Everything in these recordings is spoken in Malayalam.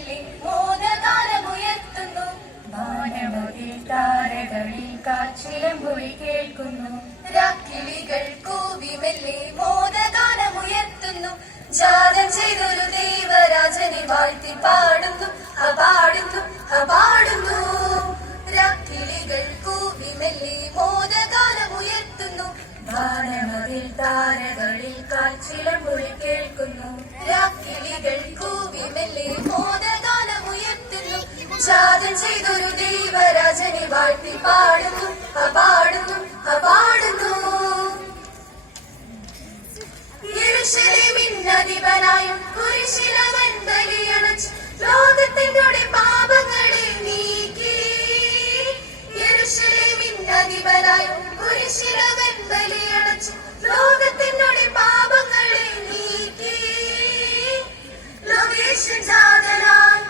മെല്ലെ മോദഗാനമുയർത്തുന്നു. വാനമതിൽ താരകളിൽ കാച്ചിലമ്പൊലി കേൾക്കുന്നു. രാക്കിളികൾ കൂവി മെല്ലെ മോദഗാനമുയർത്തുന്നു. ജാതം ചെയ്തൊരു ദൈവരാജനെ വാഴ്ത്തി പാടുന്നു, പാടുന്നു, പാടുന്നു. രാക്കിളികൾ കൂവി മെല്ലെ മോദഗാനമുയർത്തുന്നു. വാനമതിൽ താരകളിൽ കാച്ചിലമ്പൊലി കേൾക്കുന്നു. രാക്കിളികൾ കൂവി മെല്ലെ മോദഗാനമുയർത്തുന്നു. ജാതം ചെയ്തൊരു ദൈവരാജനെ വാഴ്ത്തി പാടുന്നു, പാടുന്നു, പാടുന്നു. യെരൂശലേമിന്നധിപനായും കുരിശിലവൻ ബലിയണച്ച് ലോകത്തിനുടെ പാപങ്ങളെ നീക്കി. യെരൂശലേമിന്നധിപനായും കുരിശിലവൻ ബലിയണച്ച് ലോകത്തിനുടെ പാപങ്ങളെ നീക്കി. ലോകേശൻ ജാതനായി,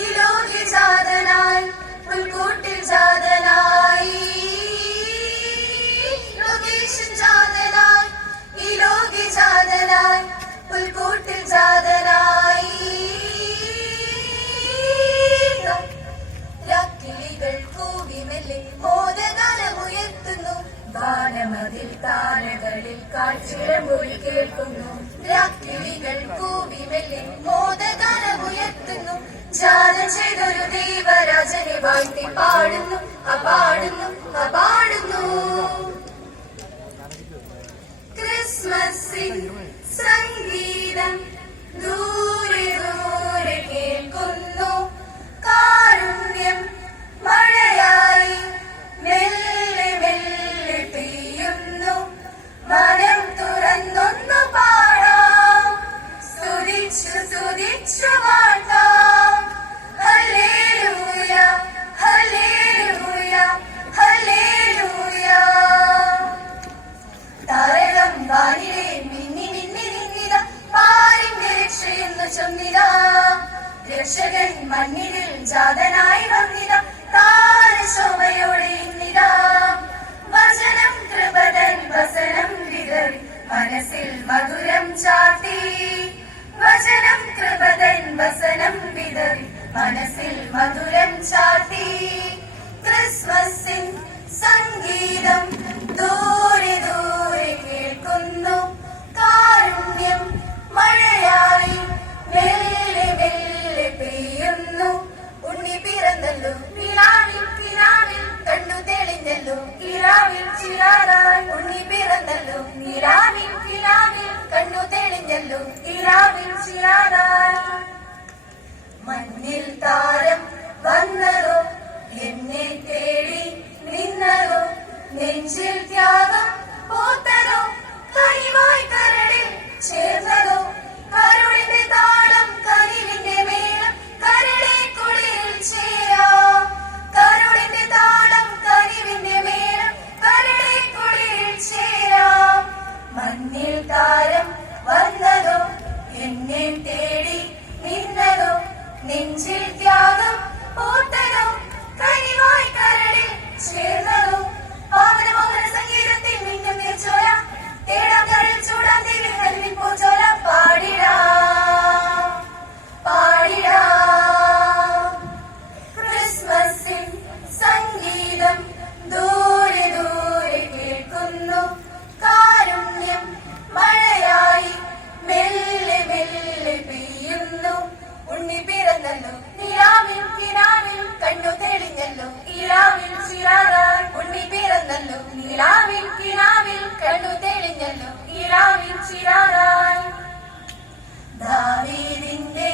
ഈ ലോകി ജാതനായി, പുൽക്കൂട്ടിൽ ജാതനായി. ലോകേശൻ ജാതനായി, ഈ ലോകി ജാതനായി, പുൽക്കൂട്ടിൽ ജാതനായി. രാക്കിളികൾ കൂവി മെല്ലെ മോദഗാനമുയർത്തുന്നു. വാനമതിൽ താരകളിൽ കാച്ചിലമ്പൊലി കേൾക്കുന്നു. രാക്കിളികൾ കൂവി മെല്ലെ മോദഗാനമുയർത്തുന്നു. ജാതം ചെയ്തൊരു ദൈവരാജനെ വാഴ്ത്തി പാടുന്നു, പാടുന്നു, പാടുന്നു. ക്രിസ്മസിൻ സംഗീതം ദൂരെ ദൂരെ കേൾക്കുന്നു. കാരുണ്യം മഴയായി മെല്ലെ മെല്ലെ പെയ്യുന്നു. മനം തുറന്നൊന്നു പാടാം, സ്തുതിച്ചു സ്തുതിച്ചു വാഴ്ത്താം. Hallelujah, hallelujah, hallelujah. താരകം വാനിലെ മിന്നി മിന്നി നിന്നിത പാരിന്റെ രക്ഷയെന്നു ചൊന്നിത. രക്ഷകൻ മണ്ണിൽ ജാതനായി വന്നിത താരശോഭയോടെ ഇന്നിത. വചനം കൃപതൻ വസനം വിതറി മനസ്സിൽ മധുരം ചാർത്തി. വചനം കൃപതൻ വസനം വിതറി മനസ്സിൽ മധുരം ചാർത്തി. ക്രിസ്മസിൻ സംഗീതം ദൂരെ ദൂരെ കേൾക്കുന്നു. കാരുണ്യം മഴയായി മെല്ലെ മെല്ലെ പെയ്യുന്നു. ഉണ്ണി പിറന്നല്ലോ നിലാവിൽ കിനാവിൽ, കണ്ണു തെളിഞ്ഞല്ലോ കിനാവിൽ ചിരാറായി. ഉണ്ണി പിറന്നല്ലോ നിലാവിൽ കിനാവിൽ, കണ്ണു തെളിഞ്ഞല്ലോ കിനാവിൽ ചിരാറായി. മഞ്ഞിൽ താരം വന്നതോ, എന്നെ തേടി നിന്നതോ, നെഞ്ചിൽ ത്യാഗം പൂത്തതോ, കനിവായി കരളിൽ ചേർന്നതോ. കരുളിന്റെ താളം കനിവിന്റെ മേളം കരളെ കുളിരിൽ ചേരാം. കരുളിന്റെ താളം കനിവിന്റെ മേളം കരളെ കുളിരിൽ ചേരാം. മഞ്ഞിൽ താരം വന്നതോ, എന്നെ തേടി നിന്നതോ, നെഞ്ചിൽ ത്യാഗം പൂത്തതോ, കനിവായി കരളിൽ ചേർന്നതോ. പാവന മോഹന സംഗീതത്തിൽ മിന്നും നീർച്ചോല, തേടാം കരൾ ചൂടാം ദേവി കൽവിൻ പൂച്ചോല. പാടിടാം, പാടിടാം. ക്രിസ്മസിൻ സംഗീതം ദൂരെ ദൂരെ കേൾക്കുന്നു. കാരുണ്യം മഴയായി മെല്ലെ മെല്ലെ പെയ്യുന്നു. ഉണ്ണി പിറന്നല്ലോ നിലാവിൽ കിനാവിൽ, കണ്ണു തെളിഞ്ഞല്ലോ ഇരാവിൽ ചിരാറായി. ഉണ്ണി പിറന്നല്ലോ നിലാവിൽ കിനാവിൽ, കണ്ണു തെളിഞ്ഞല്ലോ ഇരാവിൽ ചിരാറായി. ദാവീദിന്റെ